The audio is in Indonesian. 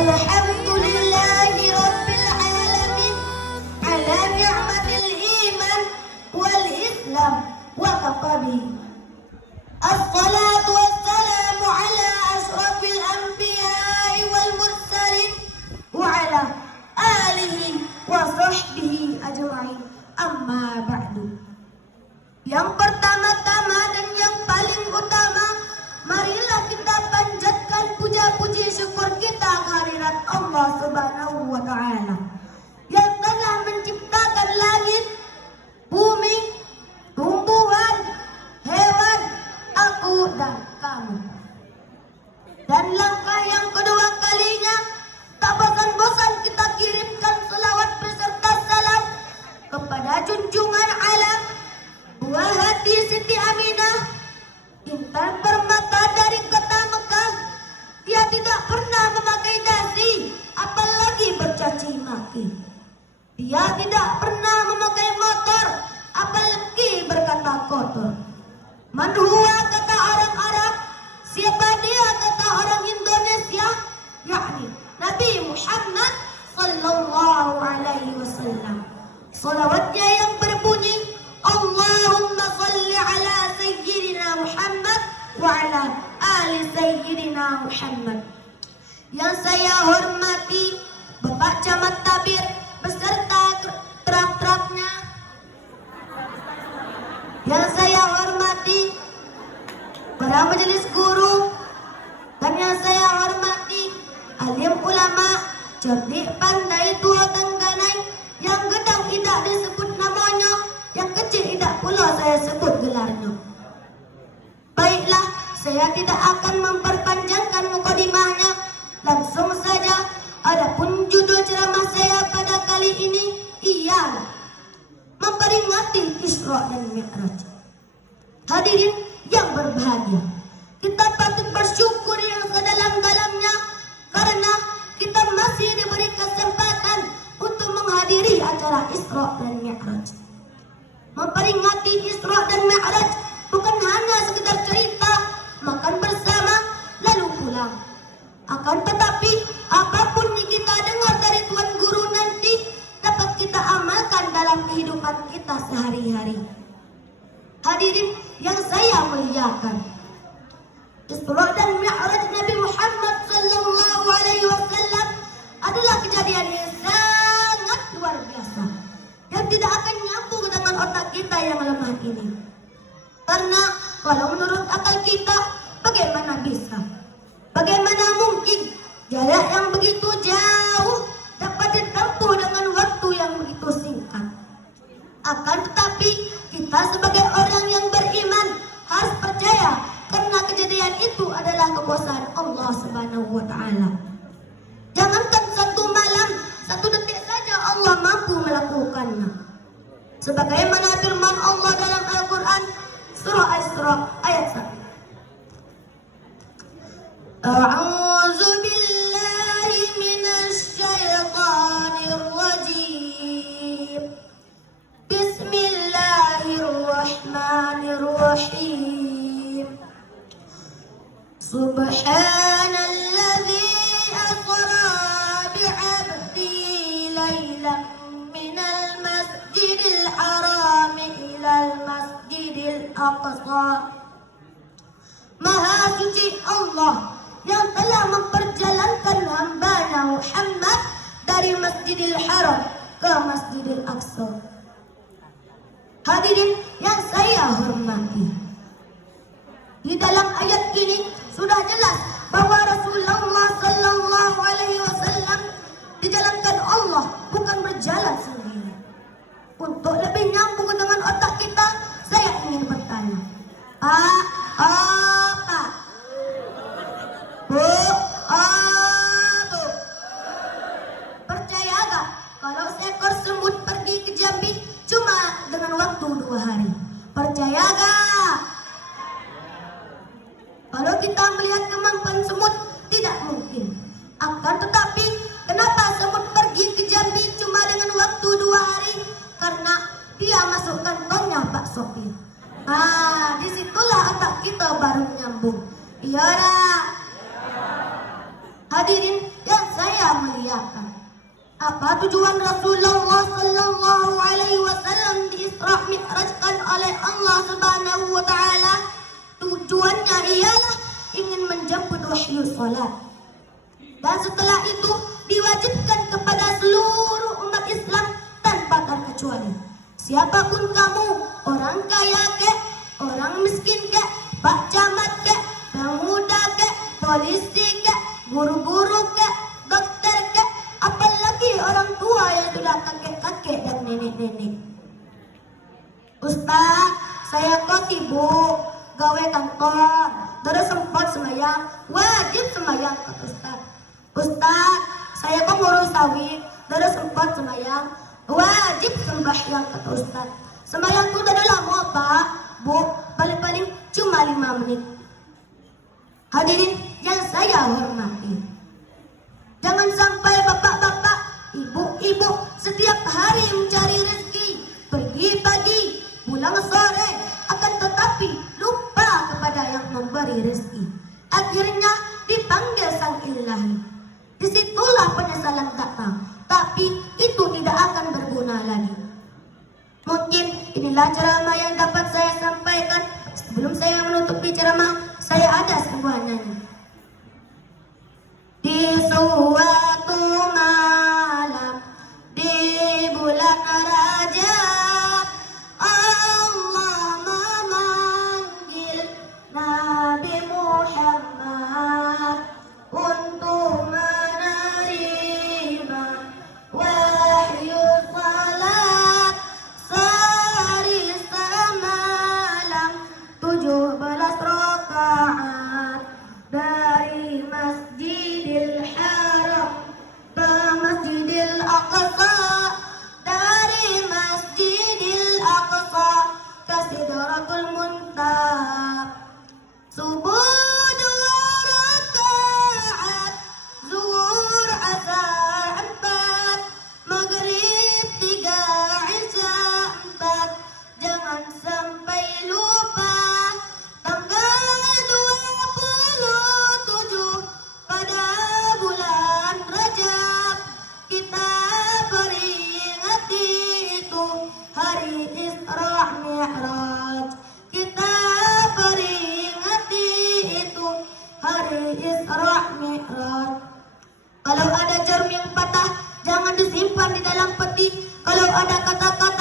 Alhamdulillahi Rabbil Alamin ala ni'matil iman wal islam wa kafabi. Assalatu wassalamu ala ashrafil anbiya'i wal mursalin wa ala alihi wa sahbihi ajma'in. Amma ba'du. Yang pertama-tama dan yang paling utama, marilah kita panjatkan puja-puji syukur kita kehadirat Allah Subhanahu wa Ta'ala yang telah menciptakan langit, bumi, tumbuhan, hewan, aku dan kamu. Dan langkah yang kedua kalinya, tak bosan-bosan kita kirimkan selawat beserta salam kepada junjungan alam, buah hati Siti Aminah, intan permata dari kota Mekah. Dia tidak pernah memakai dasi, apalagi bercaci maki. Dia tidak pernah memakai motor, apalagi berkata kotor. Man huwa kata orang Arab, siapa dia kata orang Indonesia, yakni Nabi Muhammad sallallahu alaihi wasallam. Salawatnya yang berbunyi, Allahumma salli ala sayyidina Muhammad wa ala ali sayyidina Muhammad. Yang saya hormati Bapak Camat Tabir beserta truk-truknya. Yang saya hormati para majelis guru, dan yang saya hormati alim ulama, cerdik pandai tua tengganai, yang gedang tidak disebut namanya, yang kecil tidak pula saya sebut gelarnya. Baiklah, saya tidak akan memperpanjangkan mukadimahnya, langsung saja. Adapun judul ceramah saya pada kali ini ialah memperingati Isra dan Mi'raj. Hadirin yang berbahagia, kita patut bersyukur yang sedalam-dalamnya karena kita masih diberi kesempatan untuk menghadiri acara Isra dan Mi'raj. Memperingati Isra dan Mi'raj bukan hanya sekedar cerita makan bersama lalu pulang. Akan tetapi apapun yang kita dengar dari Tuan Guru nanti dapat kita amalkan dalam kehidupan kita sehari-hari. Hadirin yang saya muliakan, Isra dan Mi'raj Nabi Muhammad sallallahu alaihi wasallam adalah kejadian yang sangat luar biasa yang tidak akan nyambung dengan otak kita yang lemah ini. Karena kalau menurut akal kita, bagaimana bisa? Bagaimana mungkin jarak yang begitu jauh dapat ditempuh dengan waktu yang begitu singkat? Akan tetapi kita sebagai orang yang beriman harus percaya karena kejadian itu adalah kekuasaan Allah Subhanahu wa Ta'ala. Jangankan satu malam, satu detik saja Allah mampu melakukannya. Sebagaimana firman Allah dalam Al-Quran surah Al-Isra ayat 1. A'udzu billahi minasy syaithanir rajim. Bismillahirrahmanirrahim. Subhanalladzi asra bi'abdihi laylan minal masjidil haram ilal masjidil aqsa. Maha suci Allah yang telah memperjalankan hamba-Nya Muhammad dari Masjidil Haram ke Masjidil Aqsa. Hadirin yang saya hormati, di dalam ayat ini sudah jelas bahwa Rasulullah sallallahu alaihi wasallam dijalankan Allah, bukan berjalan sendiri. Untuk lebih nyambung dengan otak kita, saya ingin bertanya, Pak, Bu, Bu, percaya gak kalau seekor semut pergi ke Jambi cuma dengan waktu 2 hari? Percaya gak? Kalau kita melihat kemampuan semut, tidak mungkin. Akan tetapi, kenapa semut pergi ke Jambi cuma dengan waktu 2 hari? Karena dia masuk kantongnya Pak Sopir. Disitulah otak kita baru nyambung. Iya. Hadirin yang saya saya muliakan. Apa tujuan Rasulullah sallallahu alaihi wasallam di Isra Mi'rajkan oleh Allah Subhanahu wa taala? Tujuannya ialah ingin menjemput wahyu salat. Dan setelah itu diwajibkan kepada seluruh umat Islam tanpa terkecuali. Siapapun kamu, orang kaya kek, orang miskin kek, pak camat kek, pemuda kek, polisi kek, guru-guru kek, dokter kek, apalagi orang tua yang sudah kakek-kakek dan nenek-nenek. Ustaz, saya kok sibuk gawe kantor, terus sempat sembahyang, wajib sembahyang kata Ustaz. Ustaz, saya kok ngurus sawit, terus sempat sembahyang, wajib sembahyang kata Ustaz. Sembahyang itu tidak lama Pak, Bu, paling-paling cuma 5 menit. Hadirin yang saya hormati, jangan sampai bapak-bapak, ibu-ibu setiap hari mencari rezeki, pergi pagi, pulang sore, akan tetapi lupa kepada yang memberi rezeki. Akhirnya dipanggil sang ilahi. Disitulah penyesalan datang, tapi itu tidak akan berguna lagi. Mungkin inilah ceramah yang dapat saya sampaikan. Sebelum saya menutupi ceramah, saya ada sebuah nyanyi. Di suatu malam di bulan Rajab, Allah memanggil Nabi Muhammad untuk menerima wahyu salat sehari semalam 17 rakaat dari Masjidil Haram ke Masjidil Aqsa, dari Masjidil Aqsa ke Sidratul Muntaha. Subuh 2 rakaat, zuhur asar 4, maghrib 3, isya 4. Jangan sampai lupa tanggal 27 pada bulan Rajab, kita peringati itu hari Isra Mi'raj. Kita peringati itu hari Isra Mi'raj. Kalau ada jarum yang patah, jangan disimpan di dalam peti. Kalau ada kata-kata